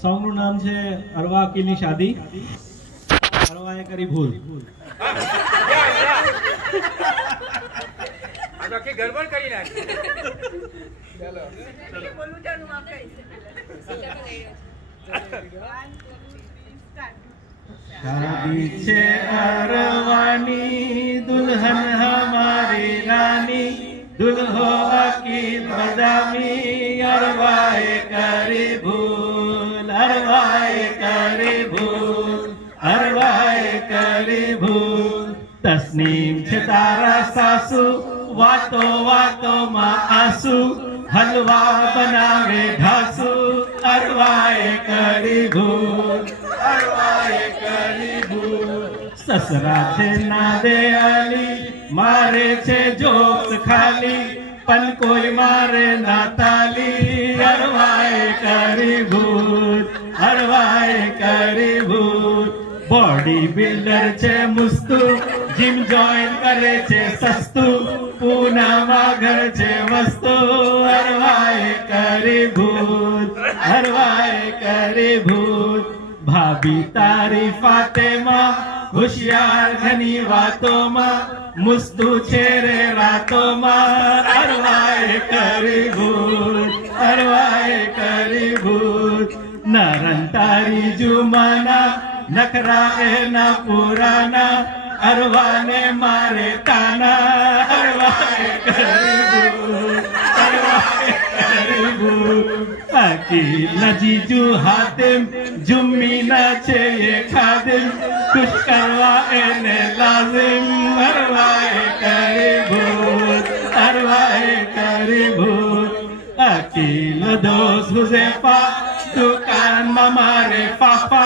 Song નું નામ છે અરવા અકીલની શાદી. અરવાએ કરી ભૂલ. આ તો કે ગડબડ કરી નાખી. ચલો ચલો બોલું જાનું આપણે शादी छे अरवानी दुल्हन हमारी रानी दुल्हो अकील बदामी अरवाए करी भूल अरवाए करी भूल अरवाए करी भूल. तस्नीम छे तारा सासू वातो वातो मा आसू हलवा बनावे ढासू अरवाए करी भूल अरवाए करी भूल. ससरा छे नादे अली मारे छे जोक्स खाली पण कोई मारे ना ताली अरवाए करी भूल अरवाए करी भूल. बॉडी बिल्डर छे मुस्तू जिम जॉइन करे छे सस्तू पूना मा घर छे वस्तु अरवाए करी भूल अरवाए करी भूल. भाभी तारी फातेमा होशियार घनी वातों मां मुस्तू छेरे रातों मां अरवाए करी भूल अरवाए करी भूल. नरन तारी जुमाना नखरा एना पुराना अरवाने मारे ताना अरवाए करी भूल अरवाए करी भूल. अकील जीजू हातिम जुम्मी न छे ये खादिम कुछ करवा एने लाजिम अरवाए करी भूल अरवाए करी भूल. अकील दोस्त हुज़ैफा दुकान में मारे फाफा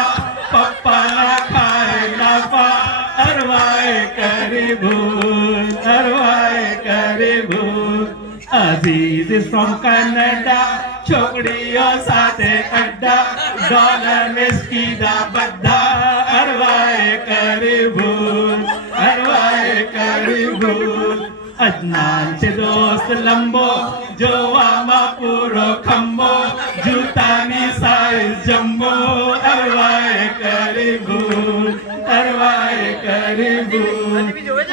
पप्पा ना खाए नाफा अरवाए करी भूल अरवाए करी भूल. अजीज is from Canada छोकड़ियों साथे अड्डा डॉलर विस्की दा बद्दा अरवाए करी भूल अरवाए करी भूल. अदनान छे दोस्त लंबो जोवा मा पूरो खंबो जूतानी साइज जम्बो अरवाए करी भूल अरवाए करी भूल.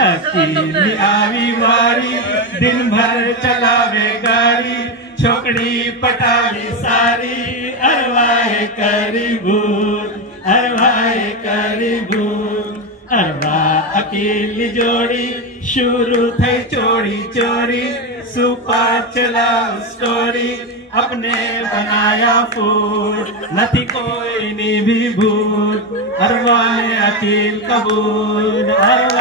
अकीली आवी वारी दिन भर चलावे गाड़ी छोकड़ी पटावी सारी अरवाए करी भूल अरवाए करी भूल. अरवा अकीली जोड़ी शुरू थई चोरी चोरी सुपर चला स्टोरी अपने बनाया फूल नथी कोई नी भी भूल अरवा ने अकील कबूल अरवा